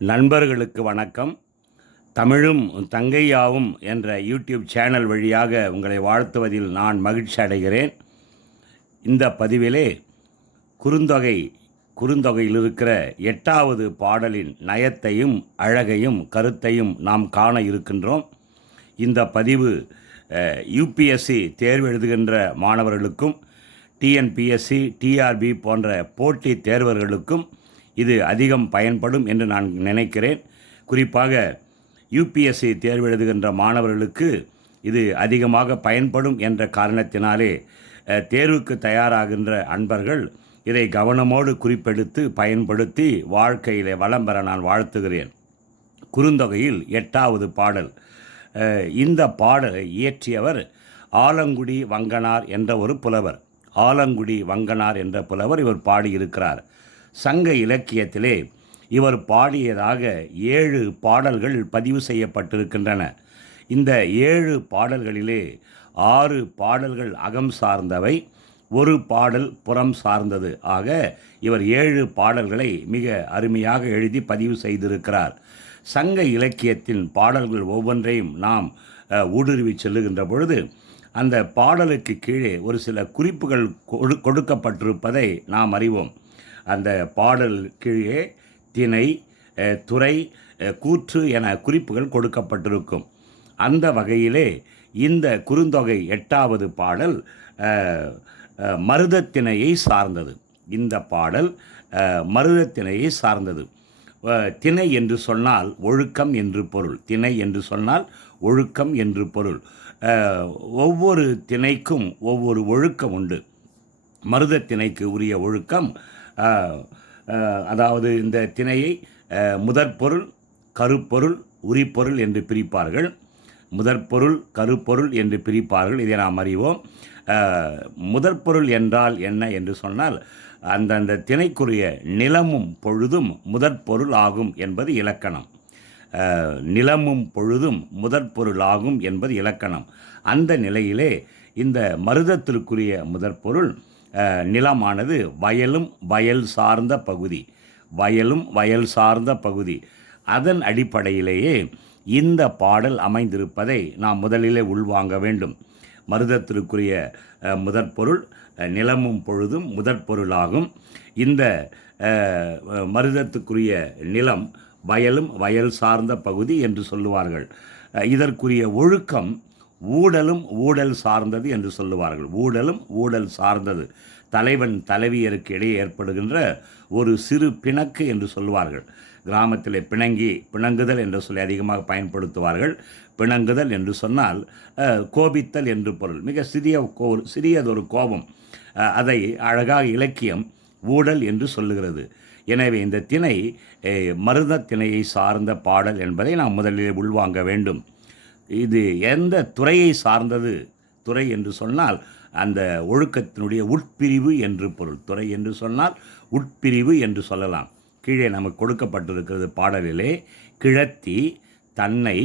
நண்பர்களுக்கு வணக்கம். தமிழும் தங்கையாவும் என்ற யூடியூப் சேனல் வழியாக உங்களை வாழ்த்துவதில் நான் மகிழ்ச்சி அடைகிறேன். இந்த பதிவிலே குறுந்தொகையில் இருக்கிற 8வது பாடலின் நயத்தையும் அழகையும் கருத்தையும் நாம் காண இருக்கின்றோம். இந்த பதிவு யூபிஎஸ்சி தேர்வு எழுதுகின்ற மாணவர்களுக்கும் டிஎன்பிஎஸ்சி டிஆர்பி போன்ற போட்டி தேர்வர்களுக்கும் இது அதிகம் பயன்படும் என்று நான் நினைக்கிறேன். குறிப்பாக யூபிஎஸ்சி தேர்வு எழுதுகின்ற மாணவர்களுக்கு இது அதிகமாக பயன்படும் என்ற காரணத்தினாலே தேர்வுக்கு தயாராகின்ற அன்பர்கள் இதை கவனமோடு குறிப்பெடுத்து பயன்படுத்தி வாழ்க்கையிலே வளம் பெற நான் வாழ்த்துகிறேன். குறுந்தொகையில் 8வது பாடல். இந்த பாடலை இயற்றியவர் ஆலங்குடி வங்கனார் என்ற ஒரு புலவர். ஆலங்குடி வங்கனார் என்ற புலவர் இவர் பாடியிருக்கிறார். சங்க இலக்கியத்திலே இவர் பாடியதாக 7 பாடல்கள் பதிவு செய்யப்பட்டிருக்கின்றன. இந்த 7 பாடல்களிலே 6 பாடல்கள் அகம் சார்ந்தவை, ஒரு பாடல் புறம் சார்ந்தது. ஆக இவர் 7 பாடல்களை மிக அருமையாக எழுதி பதிவு செய்திருக்கிறார். சங்க இலக்கியத்தின் பாடல்கள் ஒவ்வொன்றையும் நாம் ஊடுருவி செல்லுகின்ற பொழுது அந்த பாடலுக்கு கீழே ஒரு சில குறிப்புகள் கொடுக்கப்பட்டிருப்பதை நாம் அறிவோம். அந்த பாடல் கீழே திணை, துறை, கூற்று என குறிப்புகள் கொடுக்கப்பட்டிருக்கும். அந்த வகையிலே இந்த குறுந்தொகை 8வது பாடல் மருதத்திணையை சார்ந்தது. இந்த பாடல் மருதத்திணையை சார்ந்தது. திணை என்று சொன்னால் ஒழுக்கம் என்று பொருள். திணை என்று சொன்னால் ஒழுக்கம் என்று பொருள். ஒவ்வொரு திணைக்கும் ஒவ்வொரு ஒழுக்கம் உண்டு. மருதத்திணைக்கு உரிய ஒழுக்கம், அதாவது இந்த திணையை முதற்பொருள், கருப்பொருள், உரிப்பொருள் என்று பிரிப்பார்கள். முதற்பொருள், கருப்பொருள் என்று பிரிப்பார்கள். இதை நாம் அறிவோம். முதற்பொருள் என்றால் என்ன என்று சொன்னால் அந்தந்த திணைக்குரிய நிலமும் பொழுதும் முதற்பொருள் ஆகும் என்பது இலக்கணம். நிலமும் பொழுதும் முதற்பொருள் ஆகும் என்பது இலக்கணம். அந்த நிலையிலே இந்த மருதத்திற்குரிய முதற்பொருள் நிலமானது வயலும் வயல் சார்ந்த பகுதி. வயலும் வயல் சார்ந்த பகுதி. அதன் அடிப்படையிலேயே இந்த பாடல் அமைந்திருப்பதை நாம் முதலிலே உள்வாங்க வேண்டும். மருதத்திற்குரிய முதற்பொருள் நிலமும் பொழுதும் முதற்பொருளாகும். இந்த மருதத்துக்குரிய நிலம் வயலும் வயல் சார்ந்த பகுதி என்று சொல்லுவார்கள். இதற்குரிய ஒழுக்கம் ஊடலும் ஊடல் சார்ந்தது என்று சொல்லுவார்கள். ஊடலும் ஊடல் சார்ந்தது. தலைவன் தலைவியருக்கு இடையே ஏற்படுகின்ற ஒரு சிறு பிணக்கு என்று சொல்லுவார்கள். கிராமத்தில் பிணங்குதல் என்ற சொல்லி அதிகமாக பயன்படுத்துவார்கள். பிணங்குதல் என்று சொன்னால் கோபித்தல் என்று பொருள். மிக சிறியதொரு கோபம். அதை அழகாக இலக்கியம் ஊடல் என்று சொல்லுகிறது. எனவே இந்த திணை மருத திணையை சார்ந்த பாடல் என்பதை நாம் முதலில் உள்வாங்க வேண்டும். இது எந்த துறையை சார்ந்தது? துறை என்று சொன்னால் அந்த ஒழுக்கத்தினுடைய உட்பிரிவு என்று பொருள். துறை என்று சொன்னால் உட்பிரிவு என்று சொல்லலாம். கீழே நமக்கு கொடுக்கப்பட்டிருக்கிறது பாடலிலே. கிழத்தி தன்னை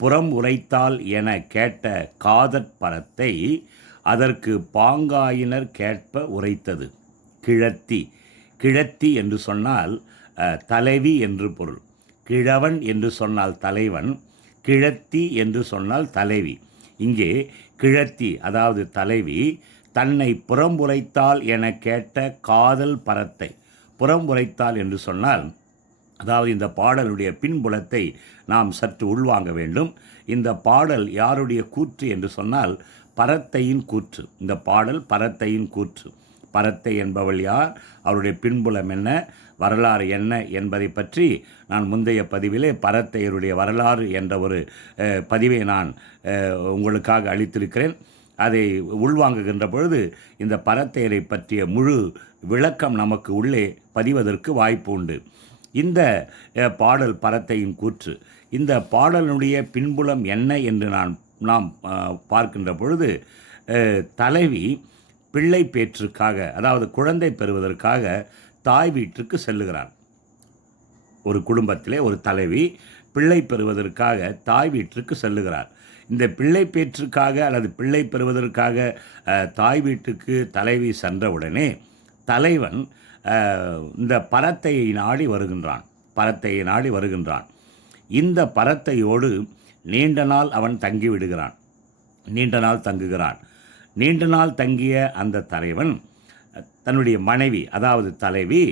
புறம் உரைத்தால் என கேட்ட காதற்பரத்தை அதற்கு பாங்காயினர் கேட்ப உரைத்தது. கிழத்தி. கிழத்தி என்று சொன்னால் தலைவி என்று பொருள். கிழவன் என்று சொன்னால் தலைவன், கிழத்தி என்று சொன்னால் தலைவி. இங்கே கிழத்தி அதாவது தலைவி தன்னை புறம்புரைத்தால் என கேட்ட காதல் பரத்தை. புறம்புரைத்தால் என்று சொன்னால் அதாவது இந்த பாடலுடைய பின்புலத்தை நாம் சற்று உள்வாங்க வேண்டும். இந்த பாடல் யாருடைய கூற்று என்று சொன்னால் பரத்தையின் கூற்று. இந்த பாடல் பரத்தையின் கூற்று. பரத்தை என்பவள் யார், அவருடைய பின்புலம் என்ன, வரலாறு என்ன என்பதை பற்றி நான் முந்தைய பதிவிலே பரத்தையருடைய வரலாறு என்ற ஒரு பதிவை நான் உங்களுக்காக அளித்திருக்கிறேன். அதை உள்வாங்குகின்ற பொழுது இந்த பரத்தையரை பற்றிய முழு விளக்கம் நமக்கு உள்ளே பதிவதற்கு வாய்ப்பு உண்டு. இந்த பாடல் பரத்தையின் கூற்று. இந்த பாடலுடைய பின்புலம் என்ன என்று நாம் பார்க்கின்ற பொழுது தலைவி பிள்ளை பேற்றுக்காக, அதாவது குழந்தை பெறுவதற்காக தாய் வீட்டுக்கு செல்லுகிறார். ஒரு குடும்பத்திலே ஒரு தலைவி பிள்ளை பெறுவதற்காக தாய் வீட்டிற்கு செல்லுகிறார். இந்த பிள்ளை பேற்றுக்காக அல்லது பிள்ளை பெறுவதற்காக தாய் வீட்டுக்கு தலைவி சென்றவுடனே தலைவன் இந்த பரத்தையை நாடி வருகின்றான். பரத்தையை நாடி வருகின்றான். இந்த பரத்தையோடு நீண்ட நாள் அவன் தங்கிவிடுகிறான். நீண்ட நாள் தங்குகிறான். நீண்ட நாள் தங்கிய அந்த தலைவன் தன்னுடைய மனைவி, அதாவது தலைவி,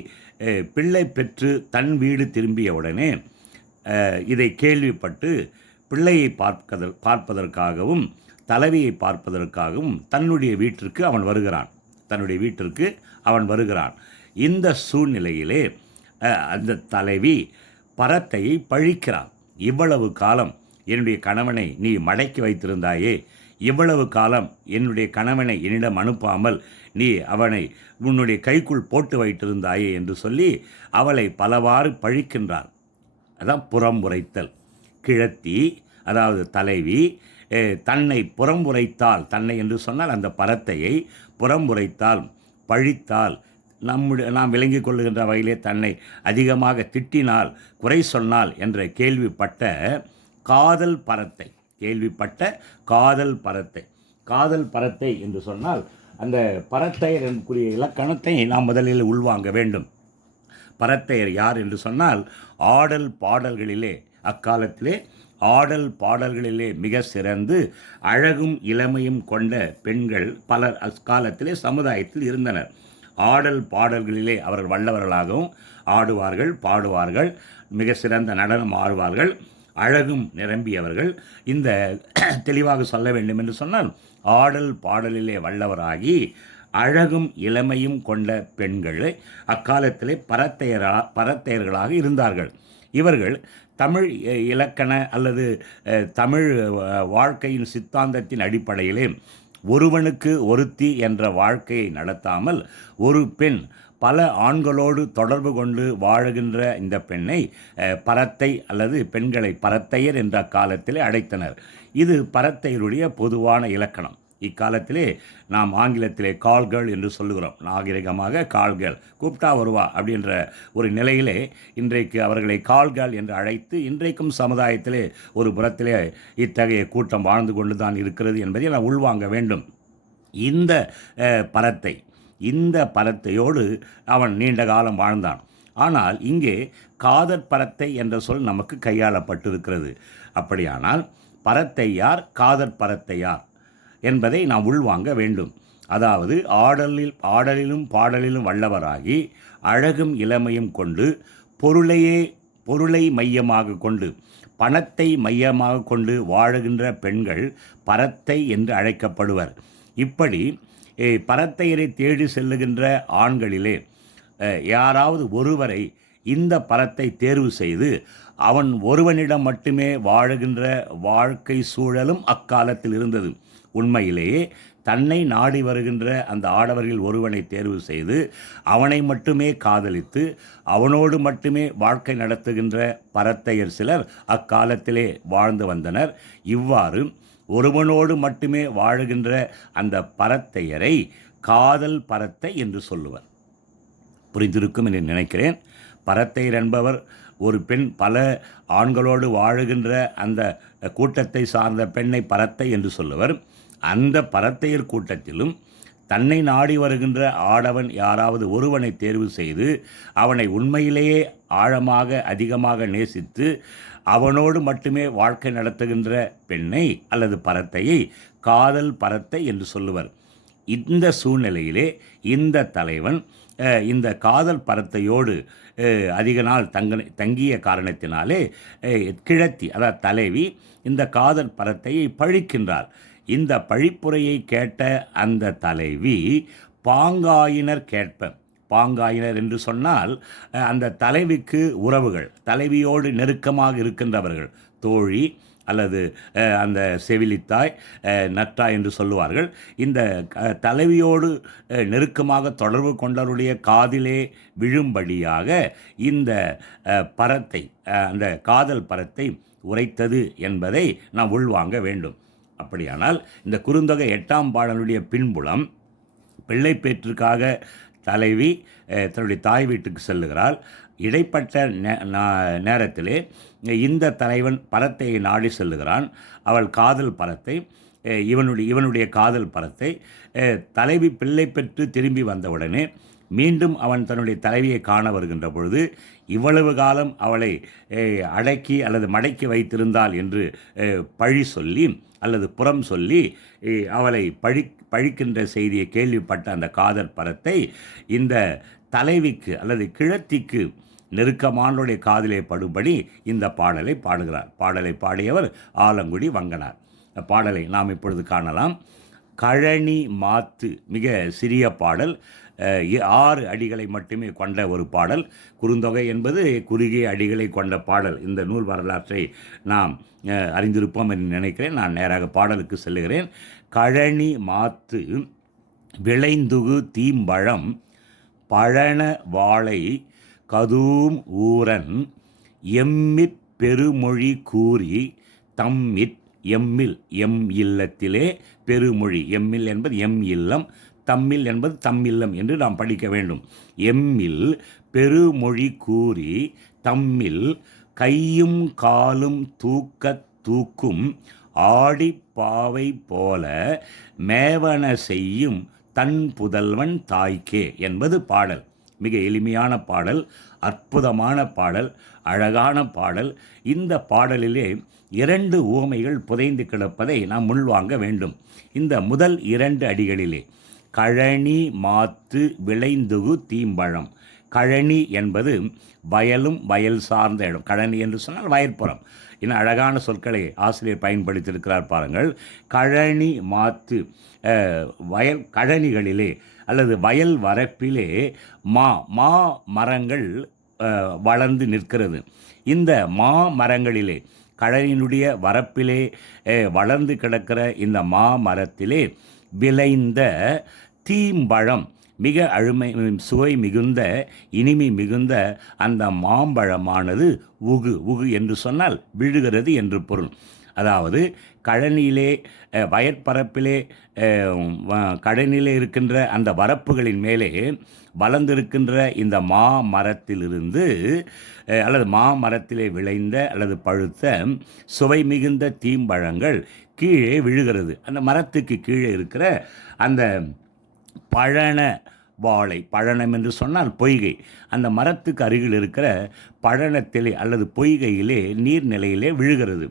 பிள்ளை பெற்று தன் வீடு திரும்பியவுடனே இதை கேள்விப்பட்டு பிள்ளையை பார்ப்பதற்காகவும் தலைவியை பார்ப்பதற்காகவும் தன்னுடைய வீட்டிற்கு அவன் வருகிறான். இந்த சூழ்நிலையிலே அந்த தலைவி பரத்தையை பழிக்கிறான். இவ்வளவு காலம் என்னுடைய கணவனை நீ மடக்கி வைத்திருந்தாயே, இவ்வளவு காலம் என்னுடைய கணவனை என்னிடம் அனுப்பாமல் நீ அவனை உன்னுடைய கைக்குள் போட்டு வைத்திருந்தாயே என்று சொல்லி அவளை பலவாறு பழிக்கின்றார். அதான் புறம் உரைத்தல். கிழத்தி, அதாவது தலைவி, தன்னை புறம் உரைத்தால், தன்னை என்று சொன்னால் அந்த பரத்தையை புறம் உரைத்தால், பழித்தால், நாம் விளங்கிக் கொள்ளுகின்ற வகையிலே தன்னை அதிகமாக திட்டினால், குறை சொன்னால் என்ற கேள்விப்பட்ட காதல் பரத்தை. காதல் பரத்தை என்று சொன்னால் அந்த பரத்தையர் எனக்குரிய இலக்கணத்தை நாம் முதலில் உள்வாங்க வேண்டும். பரத்தையர் யார் என்று சொன்னால் ஆடல் பாடல்களிலே, அக்காலத்திலே ஆடல் பாடல்களிலே மிக சிறந்து அழகும் இளமையும் கொண்ட பெண்கள் பலர் அக்காலத்திலே சமுதாயத்தில் இருந்தனர். ஆடல் பாடல்களிலே அவர்கள் வல்லவர்களாகவும் ஆடுவார்கள், பாடுவார்கள், மிக சிறந்த நடனம் ஆடுவார்கள், அழகும் நிரம்பியவர்கள். இந்த தெளிவாக சொல்ல வேண்டும் என்று சொன்னால் ஆடல் பாடலிலே வல்லவராகி அழகும் இளமையும் கொண்ட பெண்கள் அக்காலத்திலே பரத்தையர்களாக இருந்தார்கள். இவர்கள் தமிழ் இலக்கண அல்லது தமிழ் வாழ்க்கையின் சித்தாந்தத்தின் அடிப்படையிலே ஒருவனுக்கு ஒருத்தி என்ற வாழ்க்கையை நடத்தாமல் ஒரு பெண் பல ஆண்களோடு தொடர்பு கொண்டு வாழுகின்ற இந்த பெண்ணை பரத்தை அல்லது பெண்களை பரத்தையர் என்ற காலத்திலே அழைத்தனர். இது பரத்தையருடைய பொதுவான இலக்கணம். இக்காலத்திலே நாம் ஆங்கிலத்திலே கால்கள் என்று சொல்லுகிறோம். நாகரிகமாக கால்கள், கூப்பிட்டா வருவா அப்படின்ற ஒரு நிலையிலே இன்றைக்கு அவர்களை கால்கள் என்று அழைத்து இன்றைக்கும் சமுதாயத்திலே ஒரு புறத்திலே இத்தகைய கூட்டம் வாழ்ந்து கொண்டு தான் இருக்கிறது என்பதை நாம் உள்வாங்க வேண்டும். இந்த பரத்தையோடு அவன் நீண்ட காலம் வாழ்ந்தான். ஆனால் இங்கே காதற் பரத்தை என்ற சொல் நமக்கு கையாளப்பட்டிருக்கிறது. அப்படியானால் பரத்தை யார், காதற் பரத்தை யார் என்பதை நாம் உள்வாங்க வேண்டும். அதாவது ஆடலிலும் பாடலிலும் வல்லவராகி அழகும் இளமையும் கொண்டு பொருளை மையமாக கொண்டு பணத்தை மையமாக கொண்டு வாழுகின்ற பெண்கள் பரத்தை என்று அழைக்கப்படுவர். இப்படி பரத்தையரை தேடி செல்லுகின்ற ஆண்களிலே யாராவது ஒருவரை இந்த பரத்தை தேர்வு செய்து அவன் ஒருவனிடம் மட்டுமே வாழுகின்ற வாழ்க்கை சூழலும் அக்காலத்தில் இருந்தது. உண்மையிலேயே தன்னை நாடி வருகின்ற அந்த ஆடவர்கள் ஒருவனை தேர்வு செய்து அவனை மட்டுமே காதலித்து அவனோடு மட்டுமே வாழ்க்கை நடத்துகின்ற பரத்தையர் சிலர் அக்காலத்திலே வாழ்ந்து வந்தனர். இவ்வாறு ஒருவனோடு மட்டுமே வாழுகின்ற அந்த பரத்தையரை காதல் பரத்தை என்று சொல்லுவர். புரிந்திருக்கும் என்று நினைக்கிறேன். பரத்தையர் என்பவர் ஒரு பெண் பல ஆண்களோடு வாழுகின்ற அந்த கூட்டத்தை சார்ந்த பெண்ணை பரத்தை என்று சொல்லுவர். அந்த பரத்தையர் கூட்டத்திலும் தன்னை நாடி வருகின்ற ஆடவன் யாராவது ஒருவனை தேர்வு செய்து அவனை உண்மையிலேயே ஆழமாக அதிகமாக நேசித்து அவனோடு மட்டுமே வாழ்க்கை நடத்துகின்ற பெண்ணை அல்லது பரத்தையை காதல் பரத்தை என்று சொல்லுவர். இந்த சூழ்நிலையிலே இந்த தலைவன் இந்த காதல் பரத்தையோடு அதிக நாள் தங்கிய காரணத்தினாலே கிழத்தி, அதாவது தலைவி, இந்த காதல் பரத்தையை பழிக்கின்றார். இந்த பழிப்புரையை கேட்ட அந்த தலைவி பாங்காயினர் பாங்காயினர் என்று சொன்னால் அந்த தலைவிக்கு உறவுகள், தலைவியோடு நெருக்கமாக இருக்கின்றவர்கள், தோழி அல்லது அந்த செவிலித்தாய், நட்டாய் என்று சொல்லுவார்கள். இந்த தலைவியோடு நெருக்கமாக தொடர்பு கொண்டவருடைய காதிலே விழும்படியாக இந்த பரத்தை, அந்த காதல் பரத்தை உரைத்தது என்பதை நாம் உள்வாங்க வேண்டும். அப்படியானால் இந்த குறுந்தொகை 8ஆம் பாடலுடைய பின்புலம், பிள்ளை பேற்றுக்காக தலைவி தன்னுடைய தாய் வீட்டுக்கு செல்லுகிறாள். இடைப்பட்ட நேரத்திலே இந்த தலைவன் பரத்தையை நாடி செல்லுகிறான். அவள் காதல் பரத்தை, இவனுடைய காதல் பரத்தை தலைவி பிள்ளை பெற்று திரும்பி வந்தவுடனே மீண்டும் அவன் தன்னுடைய தலைவியை காண வருகின்ற பொழுது இவ்வளவு காலம் அவளை அடக்கி அல்லது மடக்கி வைத்திருந்தாள் என்று பழி சொல்லி அல்லது புறம் சொல்லி அவளை பழிக்கின்ற செய்தியை கேள்விப்பட்ட அந்த காதற் பரத்தை இந்த தலைவிக்கு அல்லது கிழத்திக்கு நெருக்கமானுடைய காதிலே படும்படி இந்த பாடலை பாடுகிறார். பாடலை பாடியவர் ஆலங்குடி வங்கனார். பாடலை நாம் இப்பொழுது காணலாம். கழனி மாத்து, மிக சிறிய பாடல், 6 அடிகளை மட்டுமே கொண்ட ஒரு பாடல். குறுந்தொகை என்பது குறுகிய அடிகளை கொண்ட பாடல். இந்த நூல் வரலாற்றை நாம் அறிந்திருப்போம் என்று நினைக்கிறேன். நான் நேராக பாடலுக்கு செல்லுகிறேன். கழனி மாத்து விளைந்துகு தீம்பழம் பழன வாழை கதூம் ஊரன் எம்மிற் பெருமொழி கூறி தம்மிற் எம்மில் எம் இல்லத்திலே பெருமொழி, எம்மில் என்பது எம் இல்லம், தம்மில் என்பது தம்மில்லம் என்று நாம் படிக்க வேண்டும். எம்மில் பெருமொழி கூறி தம்மில் கையும் காலும் தூக்கத் தூக்கும் ஆடிப்பாவை போல மேவன செய்யும் தன் புதல்வன் தாய்க்கே என்பது பாடல். மிக எளிமையான பாடல், அற்புதமான பாடல், அழகான பாடல். இந்த பாடலிலே 2 உவமைகள் புதைந்து கிடப்பதை நாம் உள்வாங்க வேண்டும். இந்த முதல் 2 அடிகளிலே கழனி மாத்து விளைந்துகு தீம்பழம். கழனி என்பது வயலும் வயல் சார்ந்த இடம். கழனி என்று சொன்னால் வயற்புறம். இன்னும் அழகான சொற்களை ஆசிரியர் பயன்படுத்தியிருக்கிறார் பாருங்கள். கழனி மாத்து, வயல் கழனிகளிலே அல்லது வயல் வரப்பிலே மா மரங்கள் வளர்ந்து நிற்கிறது. இந்த மா மரங்களிலே, கழனியினுடைய வரப்பிலே வளர்ந்து கிடக்கிற இந்த மா மரத்திலே விளைந்த தீம்பழம், மிக சுவை மிகுந்த இனிமை மிகுந்த அந்த மாம்பழமானது உகு என்று சொன்னால் விழுகிறது என்று பொருள். அதாவது கழனியிலே வயற்பரப்பிலே கழனியிலே இருக்கின்ற அந்த வரப்புகளின் மேலே வளர்ந்திருக்கின்ற இந்த மா மரத்திலிருந்து அல்லது மா மரத்திலே விளைந்த அல்லது பழுத்த சுவை மிகுந்த தீம்பழங்கள் கீழே விழுகிறது. அந்த மரத்துக்கு கீழே இருக்கிற அந்த பழன வாழை, பழனம் என்று சொன்னால் பொய்கை, அந்த மரத்துக்கு அருகில் இருக்கிற பழனத்திலே அல்லது பொய்கையிலே நீர்நிலையிலே விழுகிறது.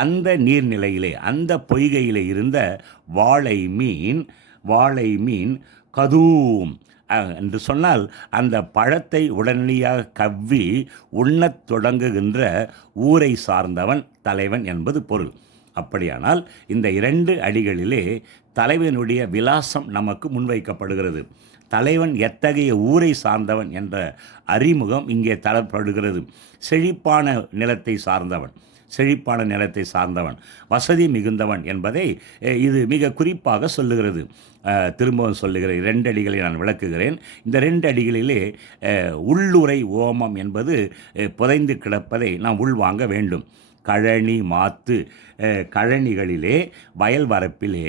அந்த நீர்நிலையிலே, அந்த பொய்கையிலே இருந்த வாழை மீன் கதூம் என்று சொன்னால் அந்த பழத்தை உடனடியாக கவ்வி உண்ணத் தொடங்குகின்ற ஊரை சார்ந்தவன் தலைவன் என்பது பொருள். அப்படியானால் இந்த 2 அடிகளிலே தலைவனுடைய விலாசம் நமக்கு முன்வைக்கப்படுகிறது. தலைவன் எத்தகைய ஊரை சார்ந்தவன் என்ற அறிமுகம் இங்கே தரப்படுகிறது. செழிப்பான நிலத்தை சார்ந்தவன், வசதி மிகுந்தவன் என்பதை இது மிக குறிப்பாக சொல்லுகிறது. திரும்பவும் சொல்லுகிறேன், 2 அடிகளை நான் விளக்குகிறேன். இந்த 2 அடிகளிலே உள்ளுரை ஓமம் என்பது புதைந்து கிடப்பதை நாம் உள்வாங்க வேண்டும். கழனி மாத்து, கழனிகளிலே வயல் வரப்பிலே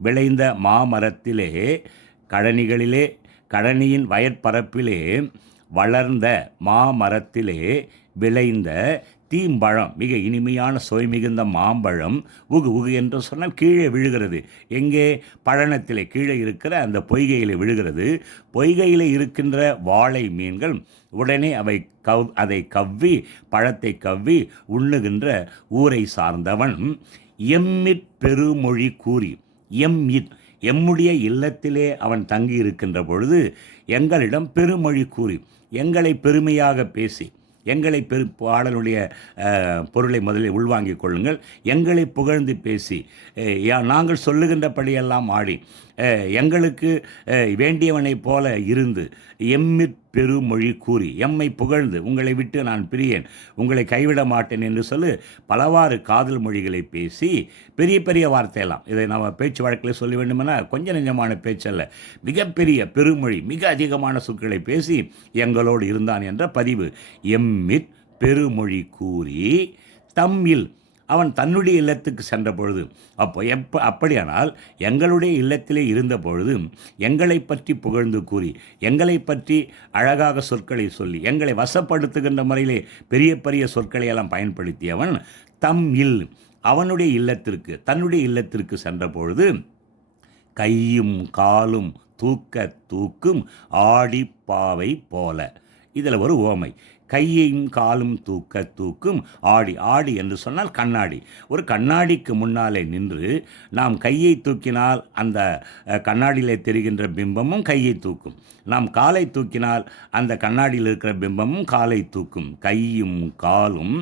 விளைந்த மாமரத்திலே, கழனியின் வயற்பரப்பிலே வளர்ந்த மாமரத்திலே விளைந்த தீம்பழம், மிக இனிமையான சுவை மிகுந்த மாம்பழம் உகு என்று சொன்னால் கீழே விழுகிறது. எங்கே? பழனத்திலே கீழே இருக்கிற அந்த பொய்கையில் விழுகிறது. பொய்கையில் இருக்கின்ற வாழை மீன்கள் உடனே அதை கவ்வி, பழத்தை கவ்வி உண்ணுகின்ற ஊரை சார்ந்தவன் எம்மிற் பெருமொழி கூறி, எம்முடைய இல்லத்திலே அவன் தங்கி இருக்கின்ற பொழுது எங்களிடம் பெருமொழி கூறி, எங்களை பெருமையாக பேசி, பாடலுடைய பொருளை முதலில் உள்வாங்கிக் கொள்ளுங்கள். எங்களை புகழ்ந்து பேசி, நாங்கள் சொல்லுகின்றபடியெல்லாம் ஆடி, எங்களுக்கு வேண்டியவனைப் போல இருந்து, எம்மிற் பெருமொழி கூறி, எம்மை புகழ்ந்து, உங்களை விட்டு நான் பிரியேன், உங்களை கைவிட மாட்டேன் என்று சொல்லி பலவாறு காதல் மொழிகளை பேசி, பெரிய பெரிய வார்த்தையெல்லாம், இதை நம்ம பேச்சு வழக்கில் சொல்ல வேண்டுமெனா கொஞ்சம் நெஞ்சமான பேச்சல்ல, மிகப்பெரிய பெருமொழி, மிக அதிகமான சொற்களை பேசி எங்களோடு இருந்தான் என்ற பதிவு. எம்மிற் பெருமொழி கூறி தம்மில், அவன் தன்னுடைய இல்லத்துக்கு சென்ற பொழுது, அப்படியானால் எங்களுடைய இல்லத்திலே இருந்த பொழுது எங்களை பற்றி புகழ்ந்து கூறி, எங்களை பற்றி அழகாக சொற்களை சொல்லி, எங்களை வசப்படுத்துகின்ற முறையிலே பெரிய பெரிய சொற்களை எல்லாம் பயன்படுத்தியவன் தன்னுடைய இல்லத்திற்கு சென்ற பொழுது கையும் காலும் தூக்க தூக்கும் ஆடிப்பாவை போல. இதில் ஒரு உவமை. கையையும் காலும் தூக்க தூக்கும் ஆடி. ஆடி என்று சொன்னால் கண்ணாடி. ஒரு கண்ணாடிக்கு முன்னாலே நின்று நாம் கையை தூக்கினால் அந்த கண்ணாடியிலே தெரிகின்ற பிம்பமும் கையை தூக்கும். நாம் காலை தூக்கினால் அந்த கண்ணாடியில் இருக்கிற பிம்பமும் காலை தூக்கும். கையும் காலும்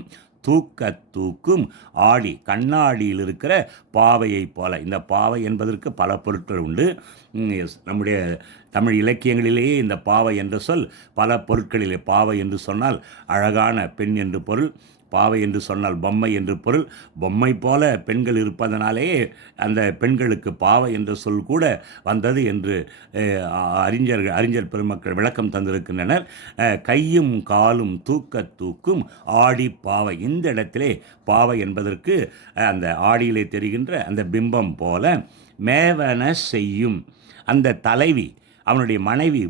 தூக்க தூக்கும் ஆடி. கண்ணாடியில் இருக்கிற பாவையை போல. இந்த பாவை என்பதற்கு பல பொருட்கள் உண்டு. நம்முடைய தமிழ் இலக்கியங்களிலேயே இந்த பாவை என்ற சொல் பல பொருட்களிலே. பாவை என்று சொன்னால் அழகான பெண் என்று பொருள். பாவை என்று சொன்னால் பொம்மை என்று பொருள். பொம்மை போல பெண்கள் இருப்பதனாலேயே அந்த பெண்களுக்கு பாவை என்ற சொல் கூட வந்தது என்று அறிஞர் பெருமக்கள் விளக்கம் தந்திருக்கின்றனர். கையும் காலும் தூக்க தூக்கும் ஆடி பாவை. இந்த இடத்திலே பாவை என்பதற்கு அந்த ஆடியிலே தெரிகின்ற அந்த பிம்பம் போல மேவன செய்யும். அந்த தலைவி, அவனுடைய மனைவி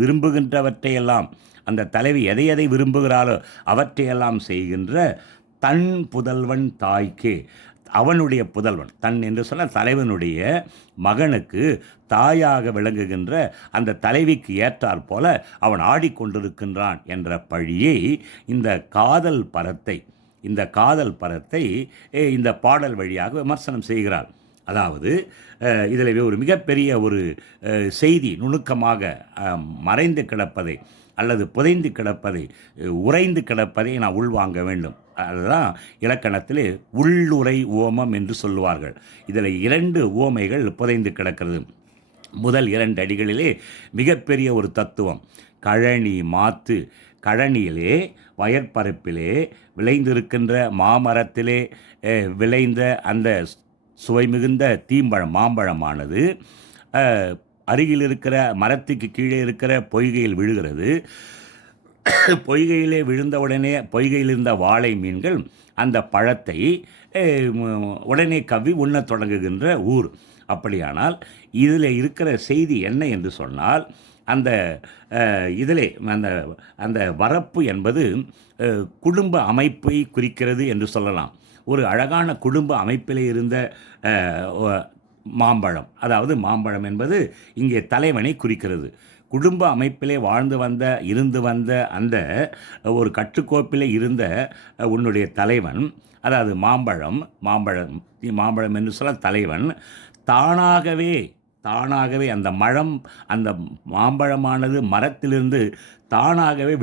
விரும்புகின்றவற்றையெல்லாம், அந்த தலைவி எதை எதை விரும்புகிறாளோ அவற்றையெல்லாம் செய்கின்ற தன் புதல்வன் தாய்க்கு. அவனுடைய புதல்வன், தன் என்று சொன்ன தலைவனுடைய மகனுக்கு தாயாக விளங்குகின்ற அந்த தலைவிக்கு ஏற்றாற் போல அவன் ஆடிக்கொண்டிருக்கின்றான் என்ற பழியை இந்த காதல் பரத்தை இந்த பாடல் வழியாக விமர்சனம் செய்கிறார். அதாவது இதில் ஒரு மிகப்பெரிய ஒரு செய்தி நுணுக்கமாக மறைந்து கிடப்பதை அல்லது புதைந்து கிடப்பதை, உறைந்து கிடப்பதை நான் உள்வாங்க வேண்டும். அதுதான் இலக்கணத்திலே உள்ளுரை ஓமம் என்று சொல்லுவார்கள். இதில் 2 ஓமைகள் புதைந்து கிடக்கிறது. முதல் 2 அடிகளிலே மிகப்பெரிய ஒரு தத்துவம். கழனி மாத்து. கழனியிலே, வயற்பரப்பிலே விளைந்திருக்கின்ற மாமரத்திலே விளைந்த அந்த சுவை மிகுந்த தீம்பழம், மாம்பழமானது அருகில் இருக்கிற மரத்துக்கு கீழே இருக்கிற பொய்கையில் விழுகிறது. பொய்கையிலே விழுந்தவுடனே பொய்கையில் இருந்த வாழை மீன்கள் அந்த பழத்தை உடனே கவ்வி உண்ணத் தொடங்குகின்ற ஊர். அப்படியானால் இதில் இருக்கிற செய்தி என்ன என்று சொன்னால், அந்த இதிலே அந்த வரப்பு என்பது குடும்ப அமைப்பை குறிக்கிறது என்று சொல்லலாம். ஒரு அழகான குடும்ப அமைப்பிலே இருந்த மாம்பழம். அதாவது மாம்பழம் என்பது இங்கே தலைவனை குறிக்கிறது. குடும்ப அமைப்பிலே இருந்து வந்த அந்த ஒரு கட்டுக்கோப்பிலே இருந்த உன்னுடைய தலைவன், அதாவது மாம்பழம் என்று சொல்ல தலைவன் தானாகவே அந்த மாம்பழமானது மரத்திலிருந்து தானாகவே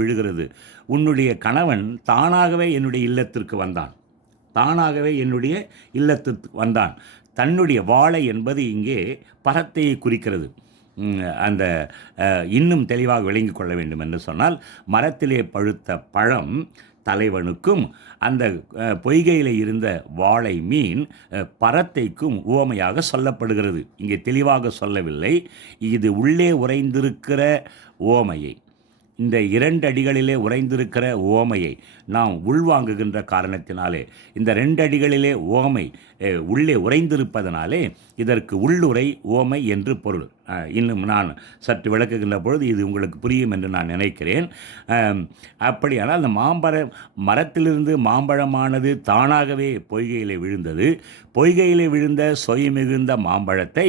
விழுகிறது. உன்னுடைய கணவன் தானாகவே என்னுடைய இல்லத்திற்கு வந்தான். தன்னுடைய வாழை என்பது இங்கே பரத்தை குறிக்கிறது. அந்த இன்னும் தெளிவாக விளங்கிக் கொள்ள வேண்டும் என்று சொன்னால், மரத்திலே பழுத்த பழம் தலைவனுக்கும் அந்த பொய்கையில் இருந்த வாழை மீன் பரத்தைக்கும் உவமையாக சொல்லப்படுகிறது. இங்கே தெளிவாக சொல்லவில்லை. இது உள்ளே உறைந்திருக்கிற உவமையை, இந்த 2 அடிகளிலே உறைந்திருக்கிற உவமையை நாம் உள்வாங்குகின்ற காரணத்தினாலே, இந்த 2 அடிகளிலே உவமை உள்ளே உறைந்திருப்பதனாலே இதற்கு உள்ளுரை உவமை என்று பொருள். இன்னும் நான் சற்று விளக்குகின்ற பொழுது இது உங்களுக்கு புரியும் என்று நான் நினைக்கிறேன். அப்படியானால் அந்த மரத்திலிருந்து மாம்பழமானது தானாகவே பொய்கையிலே விழுந்தது. பொய்கையிலே விழுந்த சொய் மிகுந்த மாம்பழத்தை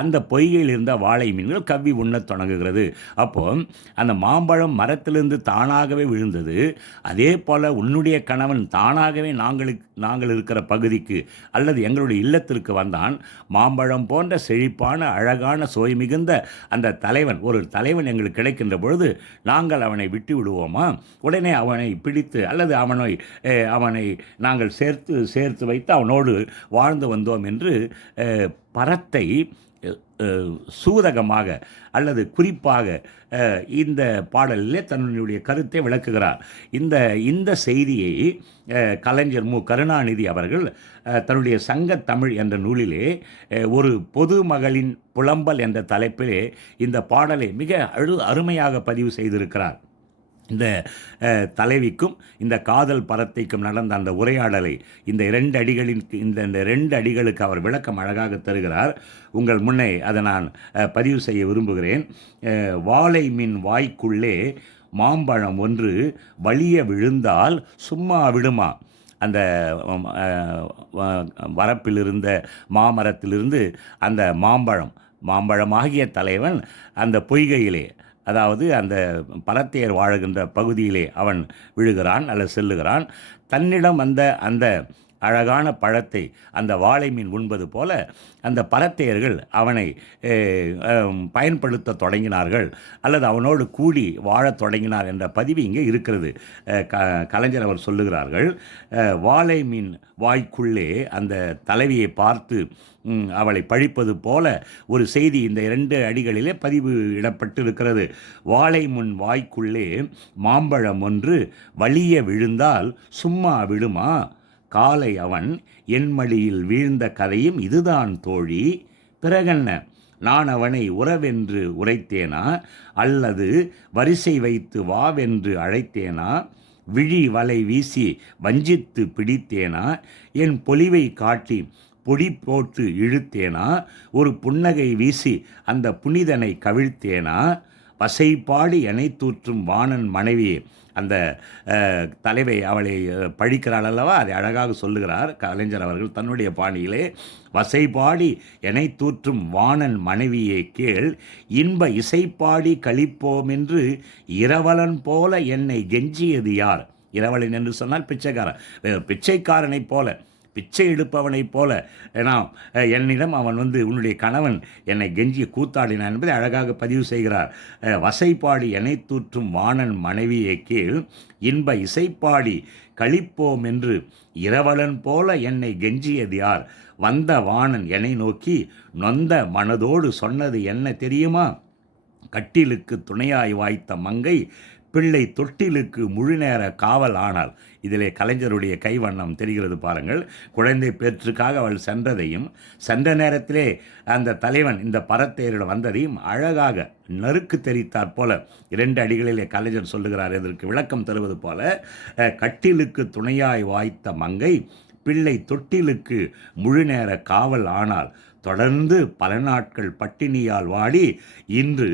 அந்த பொய்கையில் இருந்த வாழை மீன்கள் கவ்வி உண்ணத் தொடங்குகிறது. அப்போது அந்த மாம்பழம் மரத்திலிருந்து தானாகவே விழுந்தது. அதே போல் உன்னுடைய கணவன் தானாகவே நாங்கள் இருக்கிற பகுதிக்கு அல்லது எங்களுடைய இல்லத்திற்கு வந்தான். மாம்பழம் போன்ற செழிப்பான அழகான சுவை மிகுந்த அந்த தலைவன், ஒரு தலைவன் எங்களுக்கு கிடைக்கின்ற பொழுது நாங்கள் அவனை விட்டு விடுவோமா? உடனே அவனை பிடித்து அல்லது அவனை நாங்கள் சேர்த்து வைத்து அவனோடு வாழ்ந்து வந்தோம் என்று பரத்தை சூதகமாக அல்லது குறிப்பாக இந்த பாடலிலே தன்னுடைய கருத்தை விளக்குகிறார். இந்த செய்தியை கலைஞர் மு. கருணாநிதி அவர்கள் தன்னுடைய சங்கத்தமிழ் என்ற நூலிலே ஒரு பொது மகளின் புலம்பல் என்ற தலைப்பிலே இந்த பாடலை மிக அருமையாக பதிவு செய்திருக்கிறார். இந்த தலைவிக்கும் இந்த காதல் பரத்தைக்கும் நடந்த அந்த உரையாடலை இந்த 2 அடிகளுக்கு அவர் விளக்கம் அழகாக தருகிறார். உங்கள் முன்னே அதை நான் பதிவு செய்ய விரும்புகிறேன். வாழை மீன் வாய்க்குள்ளே மாம்பழம் ஒன்று வலிய விழுந்தால் சும்மா விடுமா? அந்த வரப்பிலிருந்த மாமரத்திலிருந்து அந்த மாம்பழம் மாம்பழமாகிய தலைவன் அந்த பொய்கையிலே, அதாவது அந்த பரத்தையர் வாழுகின்ற பகுதியிலே அவன் விழுகிறான் அல்லது செல்லுகிறான். தன்னிடம் வந்த அந்த அழகான பழத்தை அந்த வாளை மீன் உண்பது போல அந்த பரத்தையர்கள் அவனை பயன்படுத்த தொடங்கினார்கள் அல்லது அவனோடு கூடி வாழத் தொடங்கினார் என்ற பதிவு இங்கே இருக்கிறது. கலைஞர் அவர் சொல்லுகிறார்கள், வாளை மீன் வாய்க்குள்ளே அந்த தலைவியை பார்த்து அவளை பழிப்பது போல ஒரு செய்தி இந்த 2 அடிகளிலே பதிவு இடப்பட்டிருக்கிறது. வாளை முன் வாய்க்குள்ளே மாம்பழம் ஒன்று வலிய விழுந்தால் சும்மா விடுமா, காலை அவன் என் மடியில் வீழ்ந்த கதையும் இதுதான் தோழி, பிறகென்ன நான் அவனை உறவென்று உரைத்தேனா, அல்லது வரிசை வைத்து வாவென்று அழைத்தேனா, விழி வலை வீசி வஞ்சித்து பிடித்தேனா, என் பொலிவை காட்டி பொடி போட்டு இழுத்தேனா, ஒரு புன்னகை வீசி அந்த புனிதனை கவிழ்த்தேனா, வசைப்பாடி எனை தூற்றும் வாணன் மனைவியே. அந்த தலைவை அவளை பழிக்கிறாள் அல்லவா, அதை அழகாக சொல்லுகிறார் கலைஞர் அவர்கள் தன்னுடைய பாணியிலே. வசைபாடி எனை தூற்றும் வாணன் மனைவியை கேள், இன்ப இசைப்பாடி கழிப்போம் என்று இரவலன் போல என்னை கெஞ்சியது யார். இரவலன் என்று சொன்னால் பிச்சைக்காரன், பிச்சைக்காரனைப் போல, பிச்சை எடுப்பவனைப் போல நாம் என்னிடம் அவன் உன்னுடைய கணவன் என்னை கெஞ்சிய கூத்தாடினான் என்பதை அழகாக பதிவு செய்கிறார். வசைப்பாடி எனை தூற்றும் வாணன் மனைவியை கீழ் இன்ப இசைப்பாடி கழிப்போம் என்று இரவலன் போல என்னை கெஞ்சியது யார். வந்த வாணன் என்னை நோக்கி நொந்த மனதோடு சொன்னது என்ன தெரியுமா, கட்டிலுக்கு துணையாய் வாய்த்த மங்கை பிள்ளை தொட்டிலுக்கு முழு நேர காவல் ஆனாள். இதிலே கலைஞருடைய கைவண்ணம் தெரிகிறது பாருங்கள். குழந்தை பேற்றுக்காக அவள் சென்றதையும் சென்ற நேரத்திலே அந்த தலைவன் இந்த பரத்தையரிடம் வந்ததையும் அழகாக நறுக்கு தெரித்தாற் போல 2 அடிகளிலே கலைஞர் சொல்லுகிறார். இதற்கு விளக்கம் தருவது போல, கட்டிலுக்கு துணையாய் வாய்த்த மங்கை பிள்ளை தொட்டிலுக்கு முழு நேர காவல் ஆனால், தொடர்ந்து பல நாட்கள் பட்டினியால் வாடி இன்று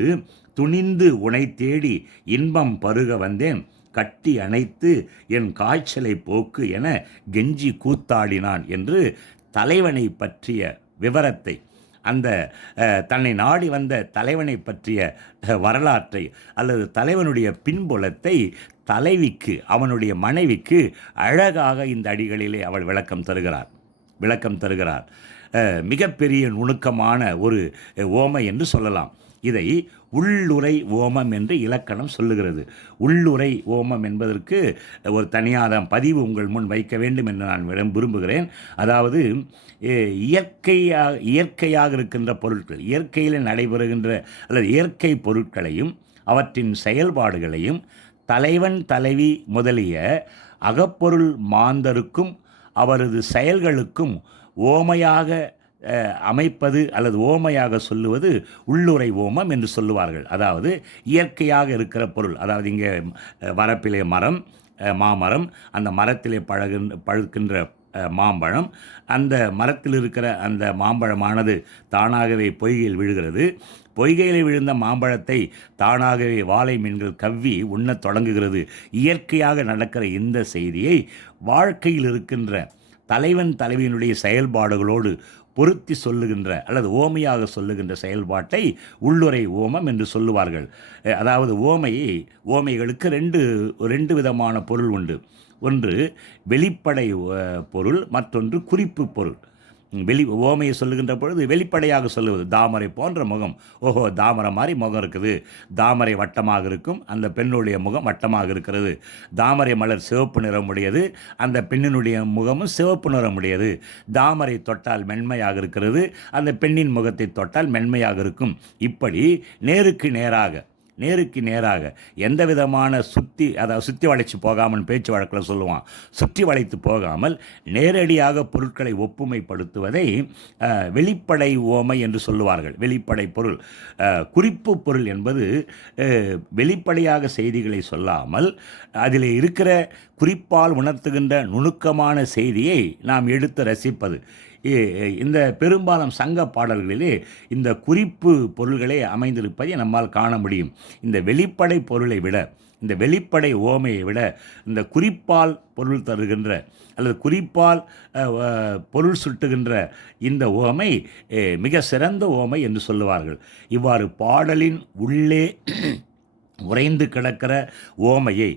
துணிந்து உனை தேடி இன்பம் பருக வந்தேன், கட்டி அணைத்து என் காய்ச்சலை போக்கு என கெஞ்சி கூத்தாடினான் என்று தலைவனை பற்றிய விவரத்தை, அந்த தன்னை நாடி வந்த தலைவனை பற்றிய வரலாற்றை அல்லது தலைவனுடைய பின்புலத்தை தலைவிக்கு, அவனுடைய மனைவிக்கு அழகாக இந்த அடிகளிலே அவள் விளக்கம் தருகிறார். மிகப்பெரிய நுணுக்கமான ஒரு ஓமை என்று சொல்லலாம். இதை உள்ளுரை ஓமம் என்று இலக்கணம் சொல்லுகிறது. உள்ளுரை ஓமம் என்பதற்கு ஒரு தனியான பதிவு உங்கள் முன் வைக்க வேண்டும் என்று நான் விரும்புகிறேன். அதாவது இயற்கையாக இருக்கின்ற பொருட்கள், இயற்கையில் நடைபெறுகின்ற அல்லது இயற்கை பொருட்களையும் அவற்றின் செயல்பாடுகளையும் தலைவன் தலைவி முதலிய அகப்பொருள் மாந்தருக்கும் அவரது செயல்களுக்கும் ஓமையாக அமைப்பது அல்லது ஓமையாக சொல்லுவது உள்ளுரை ஓமம் என்று சொல்லுவார்கள். அதாவது இயற்கையாக இருக்கிற பொருள், அதாவது இங்கே வரப்பிலே மரம், மாமரம், அந்த மரத்திலே பழுக்கின்ற மாம்பழம், அந்த மரத்தில் இருக்கிற அந்த மாம்பழமானது தானாகவே பொய்கையில் விழுகிறது. பொய்கையில் விழுந்த மாம்பழத்தை தானாகவே வாளை மீன்கள் கவ்வி உண்ணத் தொடங்குகிறது. இயற்கையாக நடக்கிற இந்த செய்தியை வாழ்க்கையில் இருக்கின்ற தலைவன் தலைவியினுடைய செயல்பாடுகளோடு பொருத்தி சொல்லுகின்ற அல்லது ஓமையாக சொல்லுகின்ற செயல்பாட்டை உள்ளுரை ஓமம் என்று சொல்லுவார்கள். அதாவது ஓமைகளுக்கு ரெண்டு விதமான பொருள் உண்டு. ஒன்று வெளிப்படை பொருள், மற்றொன்று குறிப்பு பொருள். ஓமையை சொல்லுகின்ற பொழுது வெளிப்படையாக சொல்லுவது, தாமரை போன்ற முகம், ஓஹோ தாமரை மாதிரி முகம் இருக்குது, தாமரை வட்டமாக இருக்கும், அந்த பெண்ணுடைய முகம் வட்டமாக இருக்கிறது. தாமரை மலர் சிவப்பு நிறம் உடையது, அந்த பெண்ணினுடைய முகமும் சிவப்பு நிறம் உடையது. தாமரை தொட்டால் மென்மையாக இருக்கிறது, அந்த பெண்ணின் முகத்தை தொட்டால் மென்மையாக இருக்கும். இப்படி நேருக்கு நேராக எந்த விதமான சுற்றி வளைச்சு போகாமல், பேச்சு வழக்கில் சொல்லுவான், சுற்றி வளைத்து போகாமல் நேரடியாக பொருட்களை ஒப்புமைப்படுத்துவதை வெளிப்படை ஓமை என்று சொல்லுவார்கள். வெளிப்படை பொருள். குறிப்பு பொருள் என்பது வெளிப்படையாக செய்திகளை சொல்லாமல் அதில் இருக்கிற குறிப்பால் உணர்த்துகின்ற நுணுக்கமான செய்தியை நாம் எடுத்து ரசிப்பது. இந்த பெரும்பாலும் சங்க பாடல்களிலே இந்த குறிப்பு பொருள்களே அமைந்திருப்பதை நம்மால் காண முடியும். இந்த வெளிப்படை பொருளை விட இந்த வெளிப்படை ஓமையை விட இந்த குறிப்பால் பொருள் தருகின்ற அல்லது குறிப்பால் பொருள் சுட்டுகின்ற இந்த ஓமை மிக சிறந்த ஓமை என்று சொல்லுவார்கள். இவ்வாறு பாடலின் உள்ளே உறைந்து கிடக்கிற ஓமையை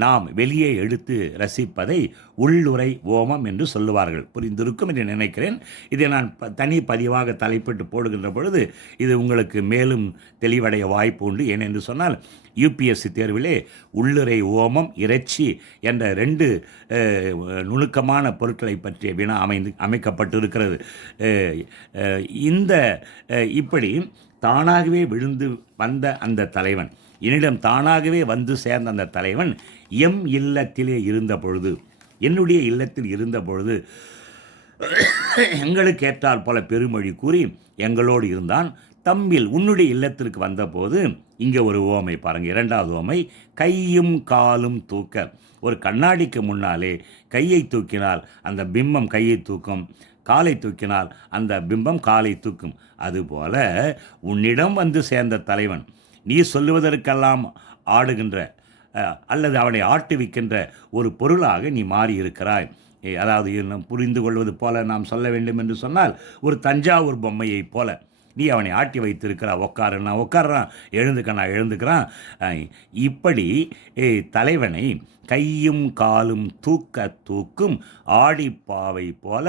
நாம் வெளியே எடுத்து ரசிப்பதை உள்ளுரை ஓமம் என்று சொல்லுவார்கள். புரிந்திருக்கும் என்று நினைக்கிறேன். இதை நான் தனி பதிவாக தலைப்பிட்டு போடுகின்ற பொழுது இது உங்களுக்கு மேலும் தெளிவடைய வாய்ப்பு உண்டு. ஏனென்று சொன்னால் யூபிஎஸ்சி தேர்விலே உள்ளுரை ஓமம் இறைச்சி என்ற 2 நுணுக்கமான பொருட்களை பற்றிய வினா அமைக்கப்பட்டிருக்கிறது. இந்த இப்படி தானாகவே விழுந்து வந்த அந்த தலைவன், என்னிடம் தானாகவே வந்து சேர்ந்த அந்த தலைவன் எம் இல்லத்திலே இருந்த பொழுது, என்னுடைய இல்லத்தில் இருந்த பொழுது எங்களுக்கு ஏற்றால் போல பெருமொழி கூறி எங்களோடு இருந்தான். தம்பில் உன்னுடைய இல்லத்திற்கு வந்தபோது இங்கே ஒரு ஓமை பாருங்கள். 2வது ஓமை, கையும் காலும் தூக்க. ஒரு கண்ணாடிக்கு முன்னாலே கையை தூக்கினால் அந்த பிம்பம் கையை தூக்கும், காலை தூக்கினால் அந்த பிம்பம் காலை தூக்கும். அதுபோல உன்னிடம் வந்து சேர்ந்த தலைவன் நீ சொல்லுவதற்கெல்லாம் ஆடுகின்ற அல்லது அவனை ஆட்டுவிக்கின்ற ஒரு பொருளாக நீ மாறி இருக்கிறாய். அதாவது புரிந்து கொள்வது போல நாம் சொல்ல வேண்டும் என்று சொன்னால் ஒரு தஞ்சாவூர் பொம்மையைப் போல நீ அவனை ஆட்டி வைத்திருக்கிறா. உட்காருன்னா உட்கார்றான், எழுந்துக்கண்ணா எழுந்துக்கிறான். இப்படி தலைவனை கையும் காலும் தூக்க தூக்கும் ஆடிப்பாவை போல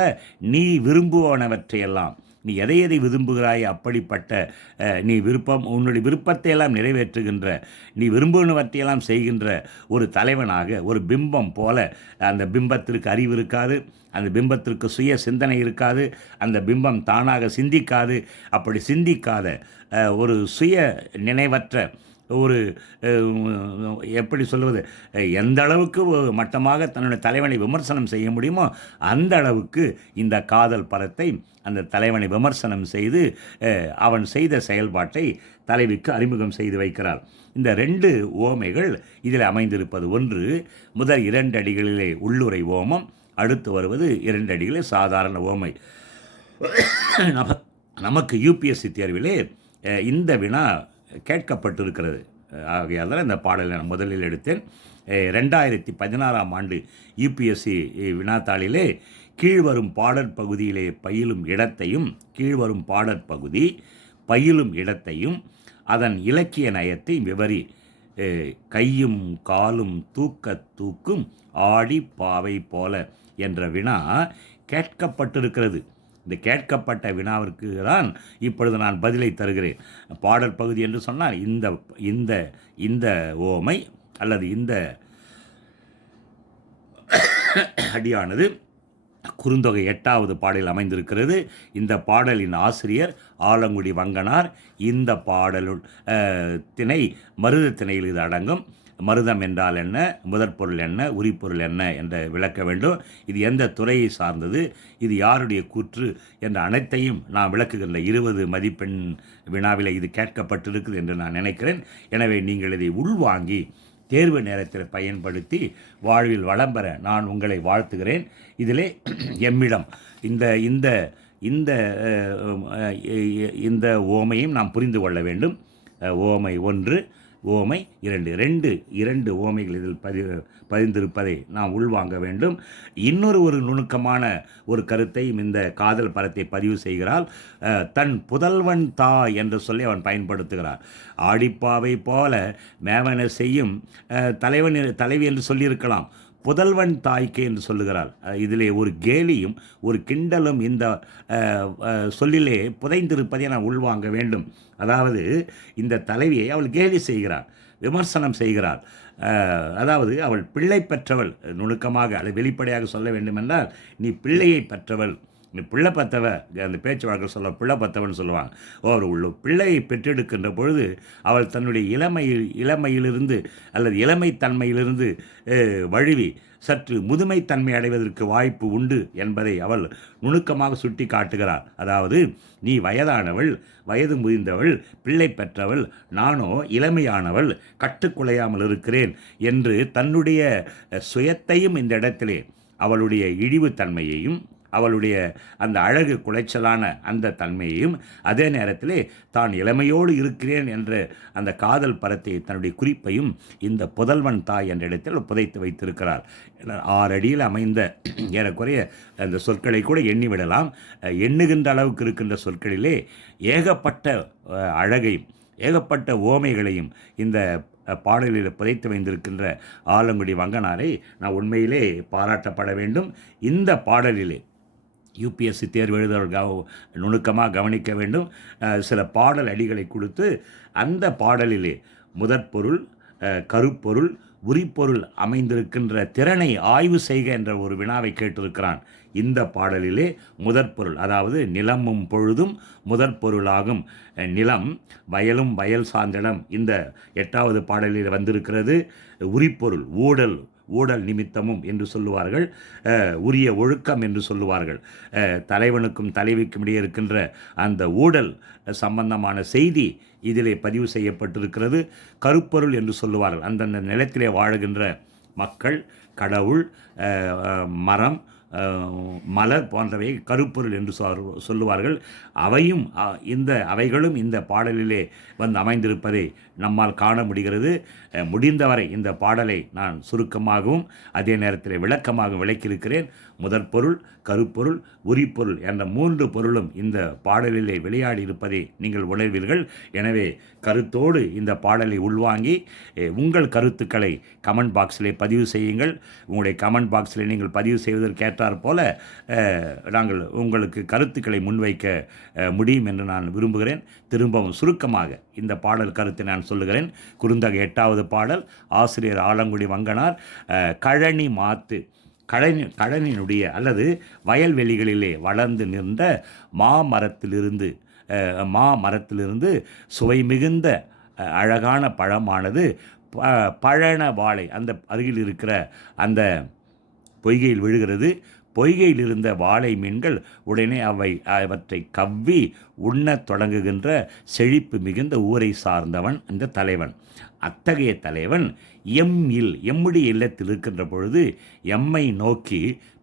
நீ விரும்புவனவற்றையெல்லாம், நீ எதை எதை விரும்புகிறாய் அப்படிப்பட்ட நீ உன்னுடைய விருப்பத்தை எல்லாம் நிறைவேற்றுகின்ற, நீ விரும்புவனவற்றையெல்லாம் செய்கின்ற ஒரு தலைவனாக, ஒரு பிம்பம் போல. அந்த பிம்பத்திற்கு அறிவு இருக்காது, அந்த பிம்பத்திற்கு சுய சிந்தனை இருக்காது, அந்த பிம்பம் தானாக சிந்திக்காது. அப்படி சிந்திக்காத ஒரு சுய நினைவற்ற ஒரு எப்படி சொல்வது, எந்த அளவுக்கு மட்டமாக தன்னுடைய தலைவனை விமர்சனம் செய்ய முடியுமோ அந்த அளவுக்கு இந்த காதல் பரத்தை அந்த தலைவனை விமர்சனம் செய்து அவன் செய்த செயல்பாட்டை தலைவிக்கு அறிமுகம் செய்து வைக்கிறார். இந்த 2 ஓமைகள் இதில் அமைந்திருப்பது, ஒன்று முதல் 2 அடிகளிலே உள்ளுரை ஓமம், அடுத்து வருவது 2 அடிகளே சாதாரண ஓமை. நமக்கு யூபிஎஸ்சி தேர்விலே இந்த வினா கேட்கப்பட்டிருக்கிறது. ஆகையால் தான் இந்த பாடலை நான் முதலில் எடுத்தேன். 2016ஆம் ஆண்டு யூபிஎஸ்சி வினாத்தாளிலே கீழ்வரும் பாடற்பகுதியிலே பயிலும் இடத்தையும், கீழ்வரும் பாடற்பகுதி பயிலும் இடத்தையும் அதன் இலக்கிய நயத்தை விவரி, கையும் காலும் தூக்க தூக்கும் ஆடி பாவை போல என்ற வினா கேட்கப்பட்டிருக்கிறது. இந்த கேட்கப்பட்ட வினாவிற்கு தான் இப்பொழுது நான் பதிலை தருகிறேன். பாடல் பகுதி என்று சொன்னால் இந்த இந்த இந்த ஓமை அல்லது இந்த அடியானது குறுந்தொகை 8வது பாடலில் அமைந்திருக்கிறது. இந்த பாடலின் ஆசிரியர் ஆலங்குடி வங்கனார். இந்த பாடலுள் திணை மருத திணையில் இது அடங்கும். மருதம் என்றால் என்ன, முதற்பொருள் என்ன, உரிப்பொருள் என்ன என்று விளக்க வேண்டும். இது எந்த துறையை சார்ந்தது, இது யாருடைய கூற்று என்ற அனைத்தையும் நான் விளக்குகின்ற 20 மதிப்பெண் வினாவில் இது கேட்கப்பட்டிருக்குது என்று நான் நினைக்கிறேன். எனவே நீங்கள் இதை உள்வாங்கி தேர்வு நேரத்தில் பயன்படுத்தி வாழ்வில் வளம் பெற நான் உங்களை வாழ்த்துகிறேன். இதிலே எம்மிடம் இந்த இந்த இந்த இந்த ஓமையும் நாம் புரிந்து கொள்ள வேண்டும். ஓமை 1, ஓமை 2, 2 ஓமைகள் இதில் பதிந்திருப்பதை நாம் உள்வாங்க வேண்டும். இன்னொரு நுணுக்கமான ஒரு கருத்தையும் இந்த காதல் பரத்தை பதிவு செய்கிறாள். தன் புதல்வன் தா என்று சொல்லி அவன் பயன்படுத்துகிறார். ஆடிப்பாவை போல மேவன செய்யும் தலைவி என்று சொல்லியிருக்கலாம், புதல்வன் தாய்க்கு என்று சொல்லுகிறாள். இதிலே ஒரு கேலியும் ஒரு கிண்டலும் இந்த சொல்லிலே புதைந்திருப்பதை நான் உள்வாங்க வேண்டும். அதாவது இந்த தலைவியை அவள் கேலி செய்கிறாள், விமர்சனம் செய்கிறாள். அதாவது அவள் பிள்ளை பெற்றவள். நுணுக்கமாக அதை வெளிப்படையாக சொல்ல வேண்டுமென்றால் நீ பிள்ளையை பெற்றவள், நீ பிள்ளை பத்தவ, அந்த பேச்சு வழக்கில் சொல்ல பிள்ளை பத்தவன் சொல்லுவாங்க. அவர் உள்ள பிள்ளையை பெற்றெடுக்கின்ற பொழுது அவள் தன்னுடைய இளமையிலிருந்து அல்லது இளமைத்தன்மையிலிருந்து வழுவி சற்று முதுமைத்தன்மை அடைவதற்கு வாய்ப்பு உண்டு என்பதை அவள் நுணுக்கமாக சுட்டி காட்டுகிறார். அதாவது நீ வயதானவள், வயது முதிர்ந்தவள், பிள்ளை பெற்றவள், நானோ இளமையானவள், கட்டுக்குலையாமல் இருக்கிறேன் என்று தன்னுடைய சுயத்தையும் இந்த இடத்திலே அவளுடைய இழிவுத்தன்மையையும் அவளுடைய அந்த அழகு குலைச்சலான அந்த தன்மையையும், அதே நேரத்திலே தான் இளமையோடு இருக்கிறேன் என்ற அந்த காதல் பரத்தை தன்னுடைய குறிப்பையும் இந்த புதல்வன் தாய் என்ற இடத்தில் புதைத்து வைத்திருக்கிறார். 6 அடியில் அமைந்த ஏறக்குறைய அந்த சொற்களை கூட எண்ணிவிடலாம். எண்ணுகின்ற அளவுக்கு இருக்கின்ற சொற்களிலே ஏகப்பட்ட அழகையும் ஏகப்பட்ட ஓமைகளையும் இந்த பாடலில் புதைத்து வைத்திருக்கின்ற ஆலங்குடி வங்கனாரை நான் உண்மையிலே பாராட்டப்பட வேண்டும். இந்த பாடலிலே யூபிஎஸ்சி தேர்வு எழுதுவர்கள் நுணுக்கமாக கவனிக்க வேண்டும். சில பாடல் அடிகளை கொடுத்து அந்த பாடலிலே முதற்பொருள், கருப்பொருள், உரிப்பொருள் அமைந்திருக்கின்ற திறனை ஆய்வு செய்க என்ற ஒரு வினாவை கேட்டிருக்கிறான். இந்த பாடலிலே முதற்பொருள், அதாவது நிலமும் பொழுதும் முதற்பொருளாகும். நிலம், வயலும் வயல் சார்ந்திடம் இந்த 8வது பாடலில் வந்திருக்கிறது. உரிப்பொருள், ஊடல் நிமித்தமும் என்று சொல்லுவார்கள், உரிய ஒழுக்கம் என்று சொல்லுவார்கள். தலைவனுக்கும் தலைவிக்கும் இடையே இருக்கின்ற அந்த ஊடல் சம்பந்தமான செய்தி இதிலே பதிவு செய்யப்பட்டிருக்கிறது. கருப்பொருள் என்று சொல்லுவார்கள், அந்தந்த நிலத்திலே வாழுகின்ற மக்கள், கடவுள், மரம், மலர் போன்றவை கருப்பொருள் என்று சொல்லுவார்கள். அவைகளும் இந்த பாடலிலே வந்து அமைந்திருப்பதை நம்மால் காண முடிகிறது. முடிந்தவரை இந்த பாடலை நான் சுருக்கமாகவும் அதே நேரத்தில் விளக்கமாக விளக்கியிருக்கிறேன். முதற்பொருள், கருப்பொருள், உரிப்பொருள் என்ற 3 பொருளும் இந்த பாடலிலே விளையாடி இருப்பதை நீங்கள் உணர்வீர்கள். எனவே கருத்தோடு இந்த பாடலை உள்வாங்கி உங்கள் கருத்துக்களை கமெண்ட் பாக்ஸிலே பதிவு செய்யுங்கள். உங்களுடைய கமெண்ட் பாக்ஸில் நீங்கள் பதிவு செய்வதற்கேற்றார் போல நாங்கள் உங்களுக்கு கருத்துக்களை முன்வைக்க முடியும் என்று நான் விரும்புகிறேன். திரும்பவும் சுருக்கமாக இந்த பாடல் கருத்தை நான் சொல்லுகிறேன். குறுந்தொகை 8வது பாடல், ஆசிரியர் ஆலங்குடி வங்கனார். கழனி மாத்து, கழனினுடைய அல்லது வயல்வெளிகளிலே வளர்ந்து நின்ற மாமரத்திலிருந்து சுவை மிகுந்த அழகான பழமானது பழன வாழை அந்த அருகில் இருக்கிற அந்த பொய்கையில் விழுகிறது. பொய்கையில் இருந்த வாழை மீன்கள் உடனே அவற்றை கவ்வி உண்ணத் தொடங்குகின்ற செழிப்பு மிகுந்த ஊரை சார்ந்தவன் இந்த தலைவன். அத்தகைய தலைவன் எம்முடைய இல்லத்தில் இருக்கின்ற பொழுது எம்மை நோக்கி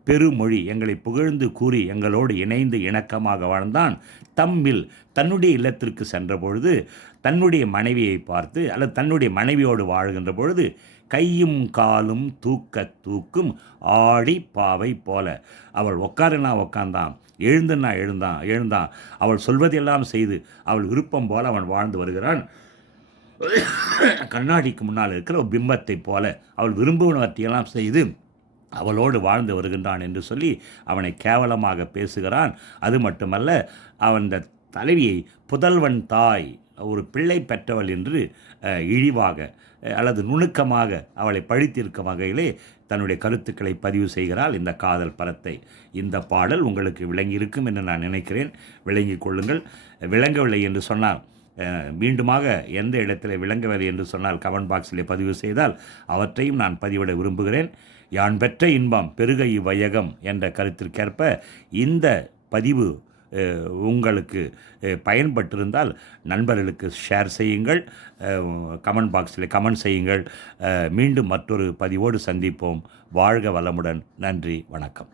பெருமொழி எங்களை புகழ்ந்து கூறி எங்களோடு இணைந்து இணக்கமாக வாழ்ந்தான். தன்னுடைய இல்லத்திற்கு சென்ற பொழுது தன்னுடைய மனைவியை பார்த்து அல்லது தன்னுடைய மனைவியோடு வாழ்கின்ற பொழுது கையும் காலும் தூக்கும் ஆடி பாவை போல. அவள் உட்காருனா உட்கார்ந்தான், எழுந்துன்னா எழுந்தான். அவள் சொல்வதெல்லாம் செய்து அவள் விருப்பம் போல அவன் வாழ்ந்து வருகிறான். கண்ணாடிக்கு முன்னால் இருக்கிற ஒரு பிம்பத்தை போல அவள் விரும்புவனவற்றையெல்லாம் செய்து அவளோடு வாழ்ந்து வருகின்றான் என்று சொல்லி அவனை கேவலமாக பேசுகிறான். அது மட்டுமல்ல, அவன் இந்த தலைவியை புதல்வன் தாய், ஒரு பிள்ளை பெற்றவள் என்று இழிவாக அல்லது நுணுக்கமாக அவளை பழித்திருக்கும் வகையிலே தன்னுடைய கருத்துக்களை பதிவு செய்கிறாள் இந்த காதல் பரத்தை. இந்த பாடல் உங்களுக்கு விளங்கியிருக்கும் என்று நான் நினைக்கிறேன். விளங்கிக் கொள்ளுங்கள். விளங்கவில்லை என்று சொன்னால், மீண்டுமாக எந்த இடத்துல விளங்கவில்லை என்று சொன்னால் கமெண்ட் பாக்ஸிலே பதிவு செய்தால் அவற்றையும் நான் பதிவிட விரும்புகிறேன். யான் பெற்ற இன்பம் பெருக இவ்வையகம் என்ற கருத்திற்கேற்ப இந்த பதிவு உங்களுக்கு பயன்பட்டிருந்தால் நண்பர்களுக்கு ஷேர் செய்யுங்கள், கமெண்ட் பாக்ஸில் கமெண்ட் செய்யுங்கள். மீண்டும் மற்றொரு பதிவோடு சந்திப்போம். வாழ்க வளமுடன். நன்றி, வணக்கம்.